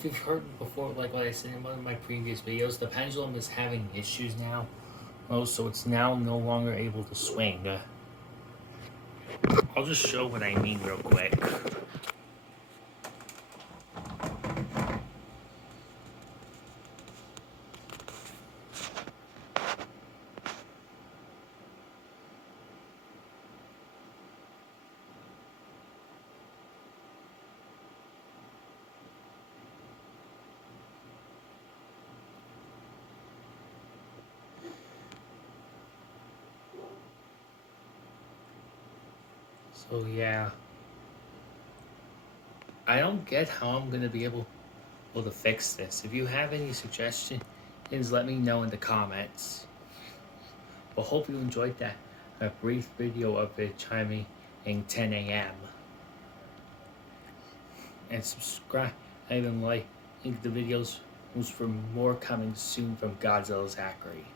if you've heard before, like what I said in one of my previous videos, the pendulum is having issues now. Oh, so it's now no longer able to swing. I'll just show what I mean real quick. So yeah, I don't get how I'm gonna be able to fix this. If you have any suggestions, let me know in the comments. But hope you enjoyed that a brief video of it chiming in 10 a.m. And subscribe and like the videos for more coming soon from Godzilla's Zachary.